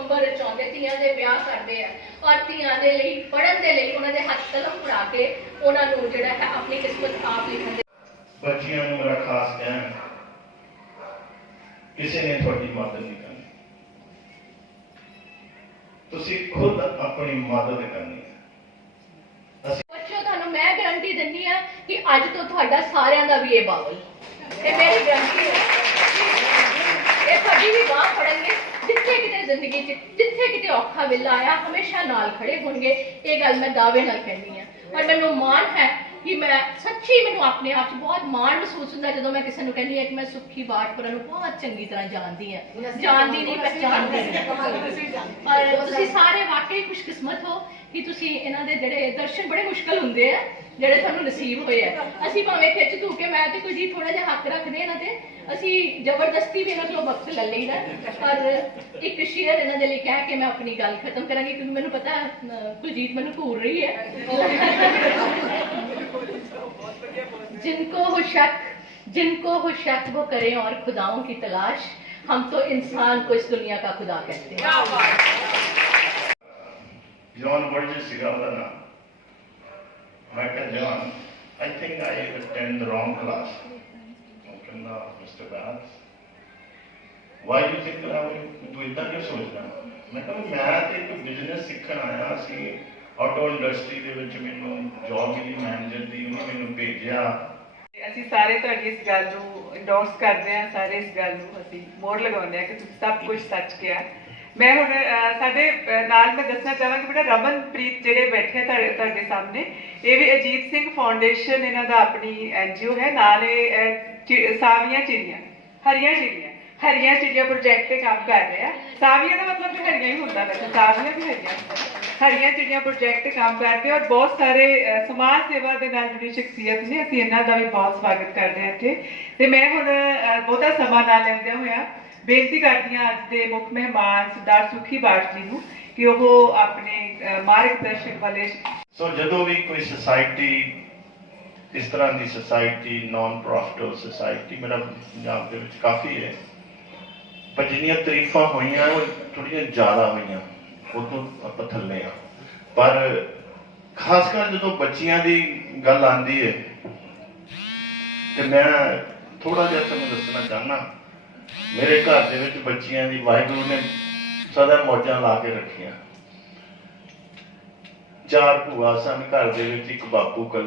ਉਮਰ ਵਿੱਚ ਆਉਂਦੇ ਧੀਆਂ ਦੇ ਵਿਆਹ ਕਰਦੇ ਆ। ਔਰ ਧੀਆਂ ਦੇ ਲਈ ਪੜਨ ਦੇ ਲਈ ਉਹਨਾਂ ਦੇ ਹੱਥ ਕਲਮ ਫੜਾ ਕੇ ਉਹਨਾਂ ਨੂੰ ਜਿਹੜਾ ਹੈ ਆਪਣੀ ਕਿਸਮਤ ਆਪ ਲਿਖਣ ਦੇ ਬੱਚੀਆਂ ਨੂੰ ਮੇਰਾ ਖਾਸ ਕਹਿਣਾ ਕਿਸੇ ਨੇ ਤੁਹਾਡੀ ਮਦਦ ਨਹੀਂ ਕਰਨੀ। ਤੁਸੀਂ ਖੁਦ ਆਪਣੀ ਮਦਦ ਕਰਨੀ ਤੁਹਾਨੂੰ ਮੈਂ ਗਰੰਟੀ ਦਿੰਦੀ ਆ ਕਿ ਅੱਜ ਤੋਂ ਤੁਹਾਡਾ ਸਾਰਿਆਂ ਦਾ ਵੀ ਇਹ ਬਾਵਲ। ਇਹ ਮੇਰੀ ਗਾਰੰਟੀ ਹੈ। ਇਹ ਤੁਹਾਡੀ ਵੀ ਬਾਹ ਫੜਨਗੇ। ਜ਼ਿੰਦਗੀ 'ਚ ਜਿੱਥੇ ਕਿਤੇ ਔਖਾ ਵੇਲਾ ਆਇਆ ਹਮੇਸ਼ਾ ਨਾਲ ਖੜੇ ਹੋਣਗੇ। ਇਹ ਗੱਲ ਮੈਂ ਦਾਅਵੇ ਨਾਲ ਕਹਿੰਦੀ ਆ ਔਰ ਮੈਨੂੰ ਮਾਣ ਹੈ ਕਿ ਮੈਂ ਸੱਚੀ ਮੈਨੂੰ ਆਪਣੇ ਆਪ 'ਚ ਬਹੁਤ ਮਾਣ ਮਹਿਸੂਸ ਹੁੰਦਾ ਜਦੋਂ ਮੈਂ ਕਿਸੇ ਨੂੰ ਕਹਿੰਦੀ ਹਾਂ ਕਿ ਮੈਂ ਸੁੱਖੀ ਬਾਟਪੁਰਾ ਨੂੰ ਬਹੁਤ ਚੰਗੀ ਤਰ੍ਹਾਂ ਜਾਣਦੀ ਹਾਂ। ਜਾਣਦੀ ਨਹੀਂ ਹਾਂ। ਔਰ ਤੁਸੀਂ ਸਾਰੇ ਵਾਕਈ ਖੁਸ਼ਕਿਸਮਤ ਹੋ। ਕਿ ਤੁਸੀਂ ਇਹਨਾਂ ਦੇ ਜਿਹੜੇ ਦਰਸ਼ਨ ਬੜੇ ਮੁਸ਼ਕਲ ਹੁੰਦੇ ਆ ਜਿਹੜੇ ਤੁਹਾਨੂੰ ਨਸੀਬ ਹੋਏ ਆ ਅਸੀਂ ਭਾਵੇਂ ਖਿੱਚ ਧੂ ਕੇ ਮੈਂ ਤੇ ਕੁਝ ਥੋੜਾ ਜਿਹਾ ਹੱਕ ਰੱਖਦੇ ਇਹਨਾਂ ਤੇ ਅਸੀਂ ਜ਼ਬਰਦਸਤੀ ਵੀ ਇਹਨਾਂ ਕੋਲੋਂ ਵਕਤ ਲੈ ਲਈਦਾ ਪਰ ਇੱਕ ਸ਼ੇਅਰ ਇਹਨਾਂ ਦੇ ਲਈ ਕਹਿ ਕੇ ਮੈਂ ਆਪਣੀ ਗੱਲ ਖਤਮ ਕਰਾਂਗੀ ਕਿਉਂਕਿ ਮੈਨੂੰ ਪਤਾ ਹੈ, ਅਹ, ਕੁਲਜੀਤ ਮੈਨੂੰ ਘੂਰ ਰਹੀ ਹੈ जिनको हो शक जिनको हो शक वो करें और खुदाओं की तलाश हम तो इंसान को इस दुनिया का खुदा कहते हैं ਜੌਨ ਵਰਜਸ ਸੀਗਾ ਉਹਦਾ ਨਾਮ ਮੈਂ ਕਿਹਾ John I think I attend wrong class ਉਹ ਕਹਿੰਦਾ mister boss why you think ਤੂੰ ਇਦਾਂ ਕਿਉਂ ਸੋਚਦਾ ਮੈਂ ਕਿਹਾ ਵੀ ਮੈਂ ਤੇ ਇੱਕ ਬਿਜ਼ਨਸ ਸਿੱਖਣ ਆਇਆ ਸੀ ਆਟੋ ਇੰਡਸਟਰੀ ਦੇ ਵਿੱਚ ਮੈਨੂੰ ਜੌਬ ਮਿਲੀ ਮੈਨੇਜਰ ਦੀ ਉਹਨੇ ਮੈਨੂੰ ਭੇਜਿਆ ਅਸੀਂ ਸਾਰੇ ਤੁਹਾਡੀ ਇਸ ਗੱਲ ਨੂੰ ਇੰਡੋਰਸ ਕਰਦੇ ਹਾਂ, ਸਾਰੇ ਇਸ ਗੱਲ ਨੂੰ ਅਸੀਂ ਮੋਹਰ ਲਗਾਉਂਦੇ ਹਾਂ ਕਿ ਤੁਸੀਂ ਸਭ ਕੁਝ ਸੱਚ ਕਿਹਾ। ਮੈਂ ਹੁਣ ਸਾਡੇ ਨਾਲ ਮੈਂ ਦੱਸਣਾ ਚਾਹਾਂਗੀ ਬੇਟਾ ਰਮਨਪ੍ਰੀਤ ਜਿਹੜੇ ਬੈਠੇ ਤੁਹਾਡੇ ਸਾਹਮਣੇ, ਇਹ ਵੀ ਅਜੀਤ ਸਿੰਘ ਫਾਊਂਡੇਸ਼ਨ ਇਹਨਾਂ ਦਾ ਆਪਣੀ ਐਨਜੀਓ ਹੈ, ਨਾਲ ਇਹ ਸਾਵੀਆਂ ਚਿੜੀਆਂ, ਹਰੀਆਂ ਚਿੜੀਆਂ ਹਰੀਆਂ ਚਿੜੀਆਂ ਪ੍ਰੋਜੈਕਟ ਤੇ ਕੰਮ ਕਰ ਰਹੇ ਆ। ਸਾਵੀਆਂ ਦਾ ਮਤਲਬ ਤੇ ਹਰੀਆਂ ਹੀ ਹੁੰਦਾ ਵੈਸੇ, ਸਾਵੀਆਂ ਵੀ ਹਰੀਆਂ ਹਰੀਆਂ ਚਿੜੀਆਂ ਪ੍ਰੋਜੈਕਟ ਤੇ ਕੰਮ ਕਰਦੇ ਔਰ ਬਹੁਤ ਸਾਰੇ ਸਮਾਜ ਸੇਵਾ ਦੇ ਨਾਲ ਜੁੜੀ ਸ਼ਖਸੀਅਤ ਨੇ, ਅਸੀਂ ਇਹਨਾਂ ਦਾ ਵੀ ਬਹੁਤ ਸਵਾਗਤ ਕਰਦੇ ਹਾਂ ਇੱਥੇ। ਤੇ ਮੈਂ ਹੁਣ ਬਹੁਤਾ ਸਮਾਂ ਨਾ ਲੈਂਦੇ ਹੋਇਆ ਬੇਨਤੀ ਕਰਦੀ ਹਾਂ ਅੱਜ ਦੇ ਮੁੱਖ ਮਹਿਮਾਨ ਸਰਦਾਰ ਸੁਖੀ ਬਾਟ ਜੀ ਨੂੰ ਕਿ ਉਹ ਆਪਣੇ ਮਾਰਗਦਰਸ਼ਕ ਵਾਲੇ ਸੋ ਜਦੋਂ ਵੀ ਕੋਈ ਸੁਸਾਇਟੀ ਇਸ ਤਰ੍ਹਾਂ ਦੀ ਸੁਸਾਇਟੀ ਨਾਨ ਪ੍ਰੋਫਿਟਲ ਸੁਸਾਇਟੀ ਮੇਰਾ ਪੰਜਾਬ ਦੇ ਵਿੱਚ ਕਾਫੀ ਹੈ, ਪਰ ਜਿੰਨੀਆਂ ਤਾਰੀਫਾਂ ਹੋਈਆਂ, ਉਹ ਥੋੜੀਆਂ ਜ਼ਿਆਦਾ ਹੋਈਆਂ ਉਹ ਤੋਂ ਆਪਾਂ ਥੱਲੇ ਆ ਪਰ ਖਾਸ ਕਰ ਜਦੋਂ ਬੱਚੀਆਂ ਦੀ ਗੱਲ ਆਂਦੀ ਹੈ, ਤੇ ਮੈਂ ਥੋੜਾ ਜਿਹਾ ਤੁਹਾਨੂੰ ਦੱਸਣਾ ਚਾਹਨਾ ਮੇਰੇ ਘਰ ਦੇ ਵਿੱਚ ਬੱਚੀਆਂ ਦੀ ਵਾਹਿਗੁਰੂ ਨੇ ਸਦਾ ਮੌਜਾਂ ਲਾ ਕੇ ਰੱਖੀਆਂ। ਚਾਰ ਭੂਆ ਸਨ, ਘਰ ਦੇ ਵਿੱਚ ਇੱਕ ਬਾਪੂ ਕੱਲਾ